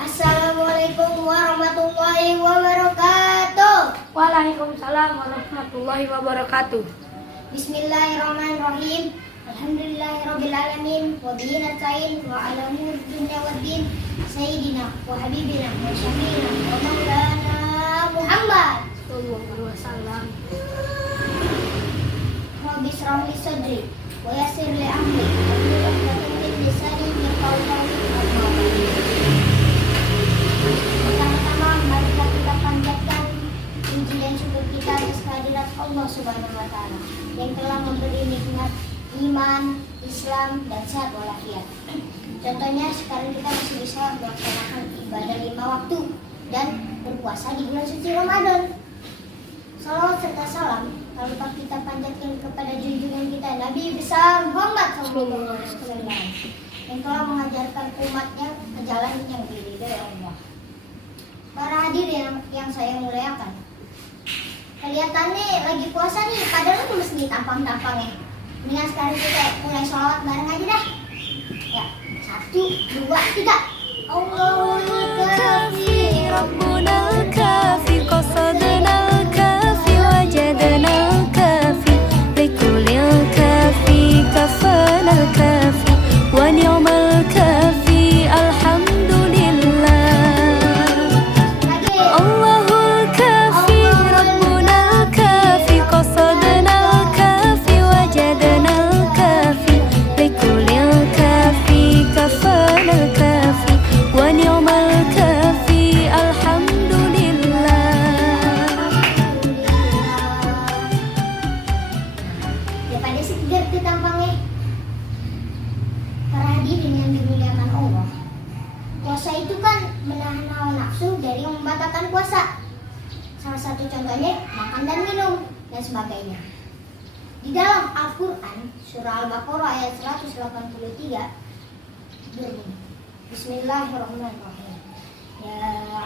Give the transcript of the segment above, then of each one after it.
Assalamualaikum warahmatullahi wabarakatuh. Waalaikumsalam warahmatullahi wabarakatuh. Bismillahirrahmanirrahim. Alhamdulillahirabbil alamin wa bihi nasta'in wa ala umuri dunya waddin. Sayyidina wa habibina wa syafiina wa maulana Muhammad Sallallahu alaihi wasallam. Rabbi shrah li sadri wa yassir li amri wahlul 'uqdatam min lisani yafqahu qawli. Pertama-tama mari kita panjatkan puji dan syukur kita atas kehadirat Allah Subhanahu wa taala yang telah memberi nikmat iman, Islam dan sehat walafiat. Contohnya sekarang kita masih bisa melaksanakan ibadah 5 waktu dan berpuasa di bulan suci Ramadan. Salawat serta salam tak lupa kita panjatkan kepada junjungan kita Nabi besar Muhammad SAW yang telah mengajarkan umatnya ke jalan yang diridhai Allah. Para hadirin yang saya muliakan, kelihatannya lagi puasa nih, padahal tulis nih tampang-tampangnya. Mendingan sekarang kita mulai sholawat bareng aja dah. Ya, 1, 2, 3. Allahul kafi ربنا الكافي قصدنا الكافي وجدنا الكافي لكل الكافي كفانا الكافي ونعم الكافي الحمد لله الله الكافي ربنا الكافي قصدنا الكافي وجدنا الكافي لكل الكافي كفانا الكافي ونعم الكافي الحمد لله. Ya pada segar tuh tampangnya. Para hadirin yang dimuliakan Allah, puasa itu kan menahan hawa nafsu dari yang membatalkan puasa. Salah satu contohnya makan dan minum dan sebagainya. Di dalam Al-Quran surah Al-Baqarah ayat 183 berbunyi, Bismillahirrahmanirrahim. Ya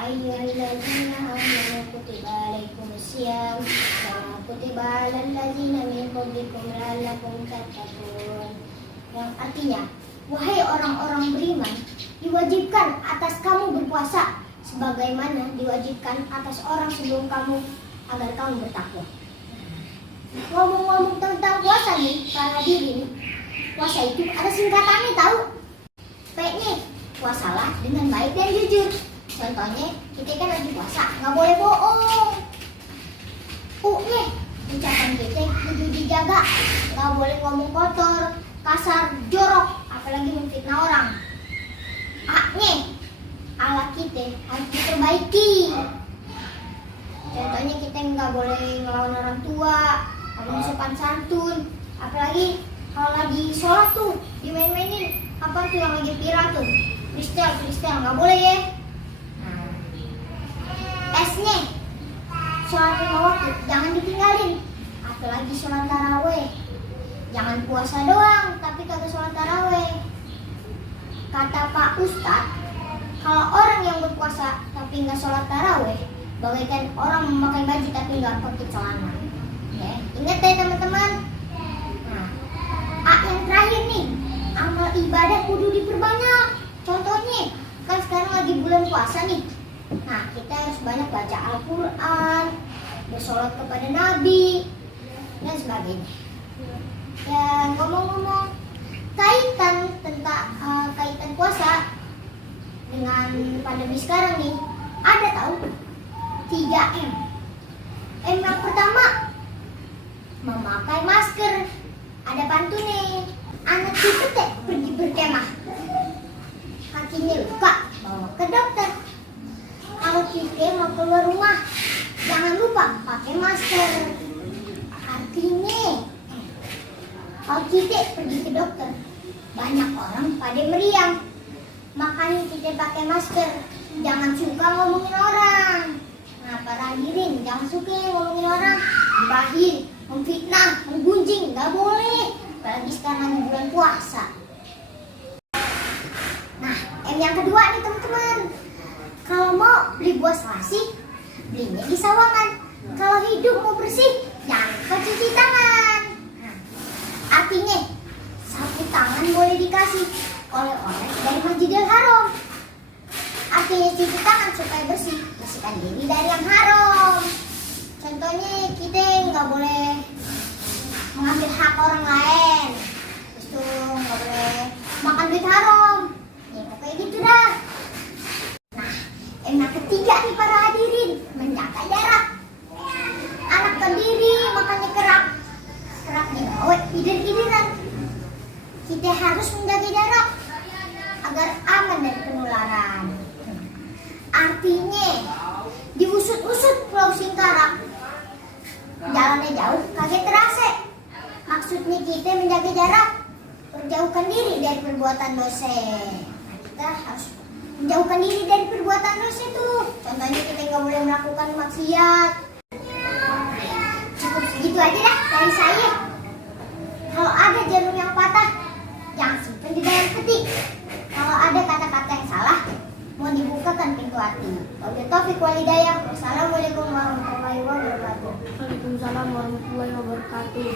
ayyuhalladzina amanu kutiba alaikumusiyam kama kutiba alal ladzina min qablikum la'allakum tattaqun. Yang artinya, wahai orang-orang beriman, diwajibkan atas kamu berpuasa sebagaimana diwajibkan atas orang sebelum kamu agar kamu bertakwa. Ngomong-ngomong tentang puasa nih, para hadirin, puasa itu ada singkatannya tahu? P-nya, puasalah dengan baik dan jujur. Contohnya, kita kan lagi puasa, nggak boleh bohong. U-nya, ucapan kita kudu dijaga, nggak boleh ngomong kotor, kasar, jorok, apalagi memfitnah orang. A-nya, alat kita harus diperbaiki. Contohnya kita nggak boleh ngelawan orang tua, ada sopan santun, apalagi kalau lagi sholat tuh dimain-mainin. Apa tuh yang lagi viral tuh? Kristal, nggak boleh ya. S-nya, sholat 5 waktu jangan ditinggalin, apalagi sholat taraweh. Jangan puasa doang, tapi kagak sholat taraweh. Kata Pak Ustadz, kalau orang yang berpuasa tapi nggak sholat taraweh, bagaikan orang memakai baju tapi nggak pakai celana. Ya, ingat ya teman-teman. Nah, A yang terakhir nih, amal ibadah kudu diperbanyak. Contohnya, kan sekarang lagi bulan puasa nih. Nah, kita harus banyak baca Al-Quran, bersolat kepada Nabi, dan sebagainya. Ya, ngomong-ngomong kaitan puasa dengan pandemi sekarang nih, ada tahu 3M. M yang pertama, memakai masker. Ada pantune, anak kita teh pergi berkemah, kakinya luka, bawa ke dokter. Kalau kita mau keluar rumah, jangan lupa pakai masker. Artinya, kalau kita pergi ke dokter, banyak orang pada meriang. Makanya kita pakai masker. Jangan suka ngomongin orang. Nah, para hadirin, jangan suka ngomongin orang, gibahin, memfitnah, menggunjing, nggak boleh. Apalagi sekarang bulan puasa. Nah, M yang kedua nih teman-teman. Kalau mau beli buah selasih, belinya di sawangan. Kalau hidup mau bersih, jangan lupa cuci tangan. Nah, artinya, sapu tangan boleh dikasih oleh-oleh dari Masjidil Haram. Artinya cuci tangan supaya bersih, bersihkan diri dari yang haram. Contohnya kita nggak boleh mengambil hak orang lain, terus tuh nggak boleh makan duit haram. Ya pokoknya gitu dah. Nah, yang ketiga nih para hadirin, menjaga jarak. Anak sendiri makannya kerak dibawa hidir-hidiran. Kita harus menjaga jarak agar aman dari penularan. Artinya diusut-usut Pulau Singkarak, jalannya jauh kaget terasa. Maksudnya kita menjaga jarak, menjauhkan diri dari perbuatan dosa. Kita harus menjauhkan diri dari perbuatan dosa itu. Contohnya kita nggak boleh melakukan maksiat. Cukup segitu aja dah dari saya. Kalau ada jarum yang patah, jangan simpan di dalam peti. Kalau ada kata-kata yang salah, mau dibukakan pintu hati. Wabillahi taufiq wal hidayah. Wassalamualaikum warahmatullahi wabarakatuh. Waalaikumsalam warahmatullahi wabarakatuh.